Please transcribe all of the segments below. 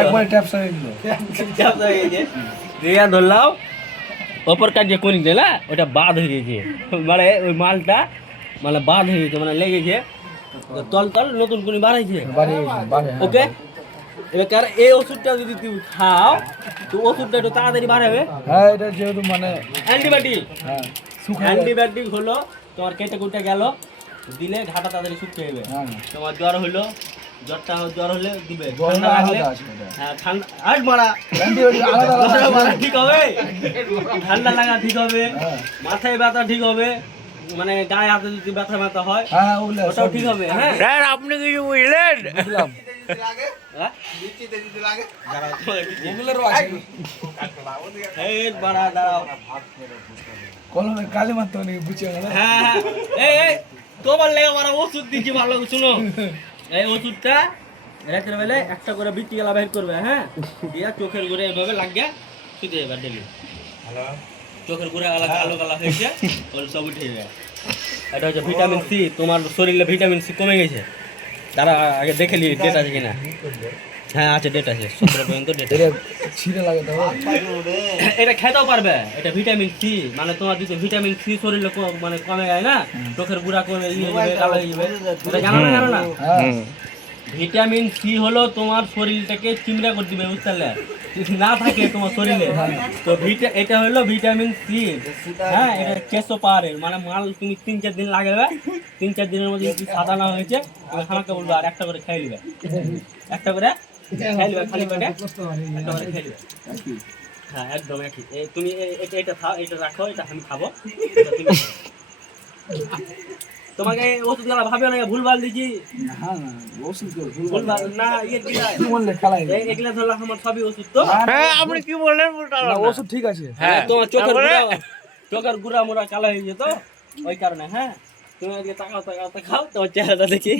একবার ট্যাপস হয়ে গেল, ট্যাপস হয়ে গেছে, দিয়া ধরলাম অপর কাজ যে করি না ওটা বাদ হয়ে গেছে, মানে ওই মালটা মানে বাদ হয়ে গেছে, মানে লেগেছে তল তল নতুন করে বাড়াইছে। ওকে, এবার এই ওষুধটা যদি তুমি খাও তো ওষুধটা একটু তাড়াতাড়ি বাড়াবে। হ্যাঁ এটা যেহেতু মানে অ্যান্টিবায়োটিক, হ্যাঁ অ্যান্টিবায়োটিক হলো তোমার কেটে কুটে গেল, দিলে ঘাটা তাড়াতাড়ি শুকিয়ে যাবে। তোমার জ্বর হলো, জ্বর হলে দিবে, ঠান্ডা লাগলে হ্যাঁ ঠান্ডা আজ মারা ঠিক হবে, ঠান্ডা লাগা ঠিক হবে, মাথায় ব্যথা ঠিক হবে, মানে গায়ে হাতে যদি ব্যথা ব্যথা হয় ওটাও ঠিক হবে। হ্যাঁ স্যার আপনি কিছু বুঝলেন? কালী মাত্র বুঝে গেল। হ্যাঁ এই তোমার লেগে মারা ওষুধ দিচ্ছি, ভালো শুনো। এই ওষুধটা রাতের বেলায় একটা করে বিচি গেলা বের করবে, হ্যাঁ দিয়া চোখের ঘুরে এইভাবে লাগিয়ে শুতে যাবে ডেলি। চোখের ঘুরে গেলা কালো কালো হয়েছে ওর সব উঠে যাবে। এটা হচ্ছে ভিটামিন সি, তোমার শরীরে ভিটামিন সি কমে গেছে। তারা আগে দেখে নি ডেট আছে কিনা। হ্যাঁ আছে, ডেট আছে 17 পর্যন্ত ডেট আছে। ছিঁড়ে লাগে তো এটা খেতেও পারবে, এটা ভিটামিন সি, মানে তোমার যদি ভিটামিন সি শরীরে মানে কমে যায় না, চোখের গুঁড়া কমে যাবে, কালো হয়ে যাবে, এটা জানো না? জানো না? ভিটামিন সি হলো তোমার শরীরটাকে চিমড়া করে দিবে, বুঝতে পারলে? যদি না থাকে তোমার শরীরে তো এটা হলো ভিটামিন সি। হ্যাঁ এটা 600 পাওয়ারের, মানে মাল তুমি 3-4 দিন লাগাবে, 3-4 দিনের মধ্যে যদি সাদা না হয়েছে তুমি আমাকে বলবে আর একটা করে খেয়ে নিবে, একটা করে খেয়ে নিবে, খালি পেটে একটা করে খেয়ে নিবে। হ্যাঁ একদম একই। তুমি এটা খাও, এটা রাখো, এটা আমি খাবো, এটা তুমি খাও। তোমাকে ওষুধ গেলা ভাবে না ভুলভাল দিছি। ভুলভাল না, এগুলা ধরলা আমার সবই ওষুধ। তো হ্যাঁ আপনি কি বললেন বলতে ওষুধ ঠিক আছে। হ্যাঁ তোমার চোখের গুঁড়া মুড়া কালো হয়ে যেত ওই কারণে। হ্যাঁ তুমি আজকে তাকাও তাকাও তোমার চেহারাটা দেখি।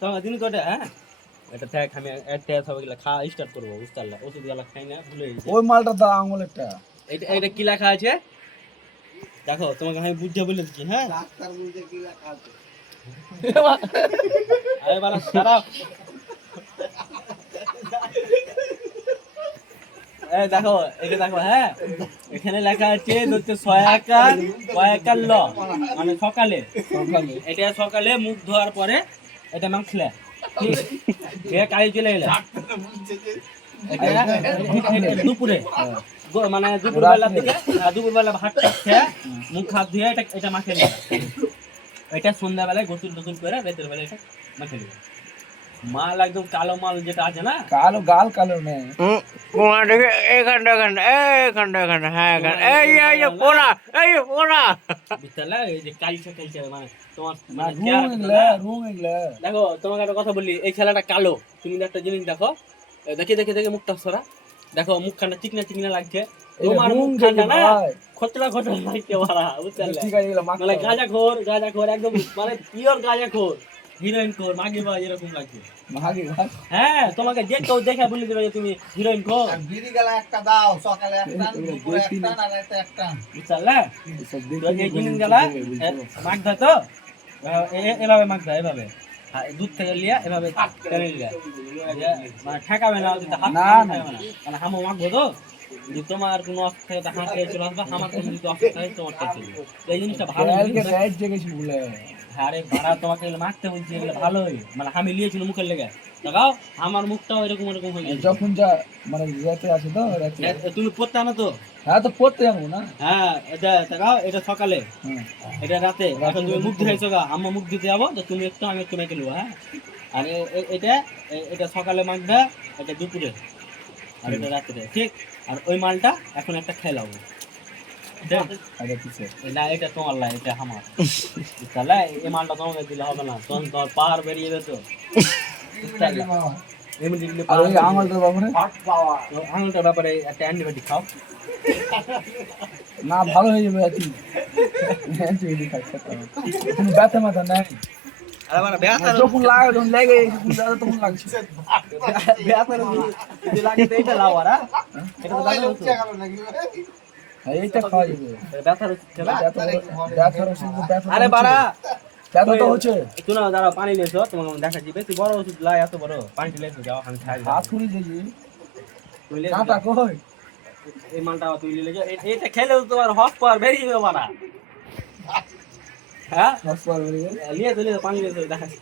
তোমার দিন কটে। হ্যাঁ এটা থাক, আমি একটা সবাইগুলা খাওয়া স্টার্ট করবো, বুঝতে পারলে? ওষুধ গুলা খাই না, ভুলে গেছি। ওই মালটা দা আঙুলেরটা এটা কি লেখা আছে দেখো, তোমাকে আমি বুঝতে বলে দিচ্ছি। হ্যাঁ আরে বাবা খারাপ, এই দেখো, এটা দেখো। হ্যাঁ এখানে লেখা আছে হচ্ছে সয়াকার ল, মানে সকালে, এটা সকালে মুখ ধোয়ার পরে এটা মাখলে ঠিক কালি চলে এলে, এটা দুপুরে, মানে দুপুরবেলা ভাতটা খেয়ে মুখ হাত ধুয়ে এটা মাখে নেবে। এটা সন্ধ্যাবেলায় গোসল টোসল করে রাতের বেলা এটা মাখে নেবে। মাল একদম কালো মাল যেটা আছে না, কালো গাল কালো নেই, এখানটা হ্যাঁ এই যে পোড়া, এই যে পোড়া বুঝতে এই যে কালচে মানে তোমার দেখো, তোমাকে একটা কথা বলি, এই ছেলেটা কালো, তুমি একটা জিনিস দেখো, দেখে মুখটা সরা, দেখো মুখখানা চিকনা লাগছে, তোমার মুখখানা না খতরা লাগছে মারা, বুঝতে পারলে? মানে গাঁজাখোর একদম, মানে পিওর গাঁজাখোর, হিরোইন খোর, মাগি বা এরকম লাগছে। হ্যাঁ তোমাকে যে কেউ দেখে বলে দেবে যে তুমি হিরোইন খোর। বিড়ি গেলা একটা দাও, সকালে একটা, দুপুরে একটা, না রাতে একটা, বুঝলে? তো এই জিনিস গেলা মাখদা, তো এভাবে মাখদা, এভাবে দুধ থেকে লিয়া এভাবে টেনে লিয়া, মানে ঠেকাবে না, হাত মানে হামো মাখবো তো, যদি তোমার কোনো অসুখ থাকে হাঁটতে চলে আসবে, আমার কোনো যদি অসুখ থাকে তোমার এই জিনিসটা ভালো। আরে ভাড়া তোমাকে মাখতে বলছি, এগুলো ভালোই, মানে আমি লিয়েছিল মুখের লেগে, দেখাও আমার মুখটাও এরকম হয়ে গেছে যখন যা মানে রাতে আছে তো রাতে। তুমি পড়তে আনো তো? হ্যাঁ তো পড়তে যাবো না। হ্যাঁ এটা দেখাও, এটা সকালে, এটা রাতে। এখন তুমি মুখ ধুয়েছো গা, আম্মা মুখ দিতে যাবো তো তুমি একটু, আমি একটু মেখে নেবো। হ্যাঁ আর এটা সকালে মাখবে, এটা দুপুরে, আর এটা রাত্রে, ঠিক? আর ওই মালটা এখন একটা খেয়ে লাবো, না এটা তোমার লাই, এটা আমার, তাহলে এই মালটা তোমাকে দিলে হবে না, তখন তোমার পাহাড় বেরিয়ে যেত। আঙুলটার ব্যাপারে একটা অ্যান্টিবায়োটিক খাও, না ভালো হয়ে যাবে। ব্যথা মাথা নেই, যখন লাগে যখন লেগে তখন লাগছে। এইটা খাওয়া যাবে। আরে বাড়া ব্যথা তো হচ্ছে। শোনো দাঁড়াও পানি নিয়েছো তোমাকে আমি দেখাচ্ছি বেশি বড় ওষুধ লাই এত বড় পানি লেছো যাও আমি খাই হাত ফুলি দেখি তুই লে কাঁটা কই এই মালটা তুই লে এটা খেলেও তোমার হক পার বেরিয়ে যাবে মারা হ্যাঁ হাসপাতাল লিয়ে পানি নিয়েছো দেখাচ্ছি